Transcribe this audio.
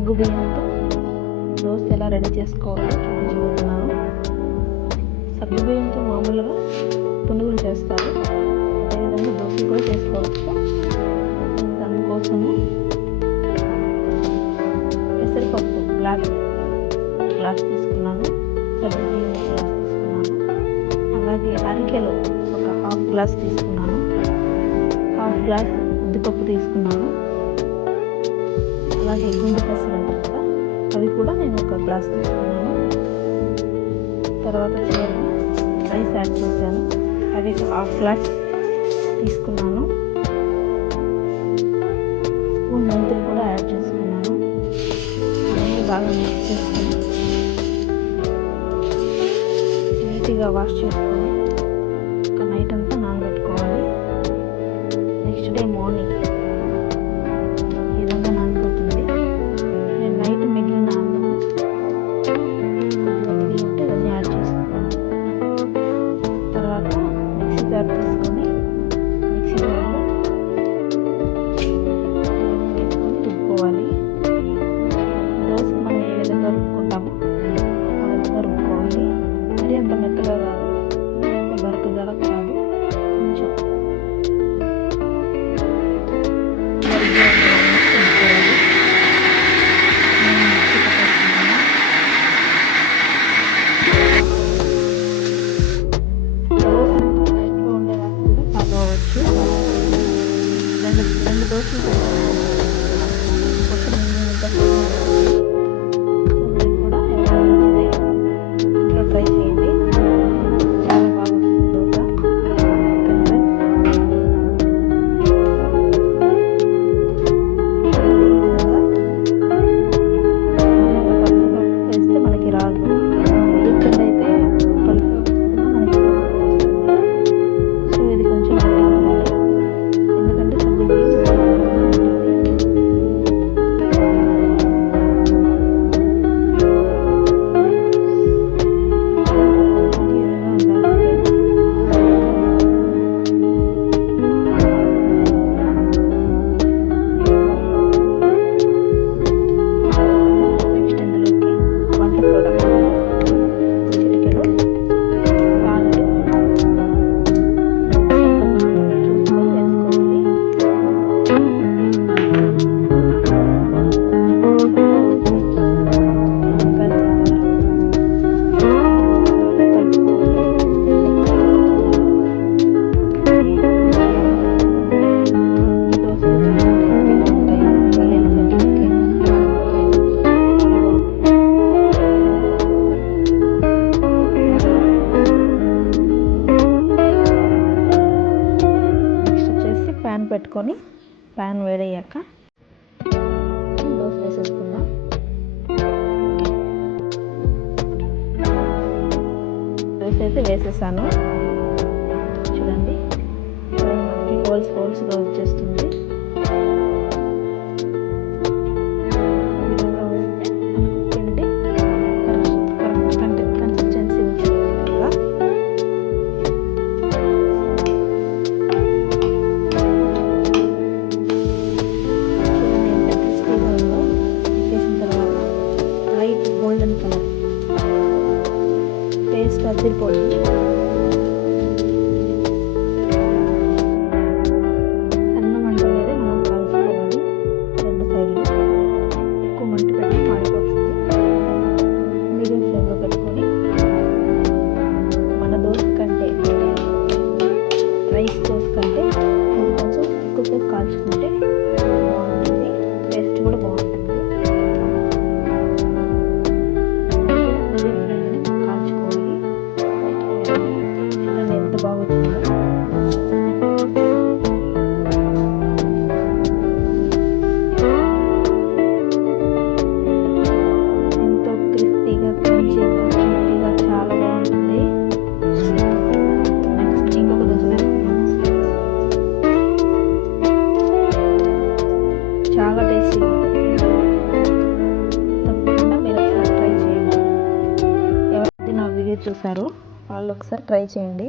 సగ్గుబియ్యంతో దోశ ఎలా రెడీ చేసుకోవాలో చూపించబోతున్నాను. సగ్గుబియ్యంతో మామూలుగా పునుగులు చేస్తారు, అదేవిధంగా దోశలు కూడా చేసుకోవచ్చు. అందుకోసము పెసరపప్పు గ్లాస్ తీసుకున్నాను, సగ్గుబియ్యం గ్లాస్ తీసుకున్నాను, అలాగే అరికెలో ఒక హాఫ్ గ్లాస్ తీసుకున్నాను, హాఫ్ గ్లాస్ ఉద్దిపప్పు తీసుకున్నాను, అలాగే గుండు పెసలు అంటారు కదా, అవి కూడా నేను ఒక గ్లాస్ తీసుకున్నాను. తర్వాత చివరిగా రైస్ యాడ్ చేశాను, అవి హాఫ్ గ్లాస్ తీసుకున్నాను. స్పూన్ మెంతులు కూడా యాడ్ చేసుకున్నాను. ఇవన్నీ బాగా మిక్స్ చేసుకొని నీట్గా వాష్ చేసుకొని ఒక నైట్ అంతా నానబెట్టుకోవాలి. నెక్స్ట్ డే మార్నింగ్ ఈ విధంగా నానబోతుంది. నేను నైట్ మిగిలిన అన్నం కొద్దిగా మిగిలి ఉంటే ఇవన్నీ యాడ్ చేసుకున్నాను. తర్వాత మిక్సీ జార్ తీసుకొని మిక్సీ జార్లో వేసుకొని రుబ్బుకోవాలి. దోశ మనం ఏ విధంగా రుబ్బుకుంటామో ఆ విధంగా రుబ్బుకోవాలి. మరి అంత మెత్తగా కాదు, బరకగా కాదు, కొంచెం రుబ్బుకోవాలి. లైట్గా ఉండేదాన్ని కూడా ఫాలో అవ్వచ్చు. రెండు దోశలు మీరు కూడా ఎవరైనా ఇంట్లో ట్రై చేయండి, చాలా బాగుంటుంది దోశ. వేస్తే మనకి రాదు, ఇక్కడ అయితే పలుకుగా వేసుకున్నా మనకి వస్తుంది. సో ఇది కొంచెం గట్టిగా ఉండాలి, ఎందుకంటే సగ్గుబియ్యం ప్యాన్ పెట్టుకొని ప్యాన్ వేడయ్యాక దోశ వేసేసుకుందాం. దోశ అయితే వేసేసాను, చూడండి మనకి హోల్స్గా వచ్చేస్తుంది. ఈ విధంగా వేస్తే మనకు పిండి కరెక్ట్ కన్సిస్టెన్సీ ఉంటుంది. గోల్డెన్ కలర్ టేస్ట్ అదిరిపోతుంది. సన్న మంట మీదే మనం కాల్చుకోవాలి, రెండు సైడ్లు. ఎక్కువ మంట పెట్టి మాడిపోతుంది. మీడియం ఫ్లేమ్లో పెట్టుకొని మన దోశ కంటే రైస్ దోశ కంటే ఇది కొంచెం ఎక్కువసేపు కాల్చుకుంటే బాగుంటుంది, టేస్ట్ కూడా బాగుంటుంది. ఎంతో క్రిస్పీగా క్రంచీగా చాలా బాగుంటుంది. నెక్స్ట్ ఇంకొక దోశ వేసుకున్నాను, చాలా టేస్టీగా ఉంటుంది. తప్పకుండా మీరు ఒకసారి ట్రై చేయండి. ఎవరైతే నా వీడియో చూసారో వాళ్ళు ఒకసారి ట్రై చేయండి.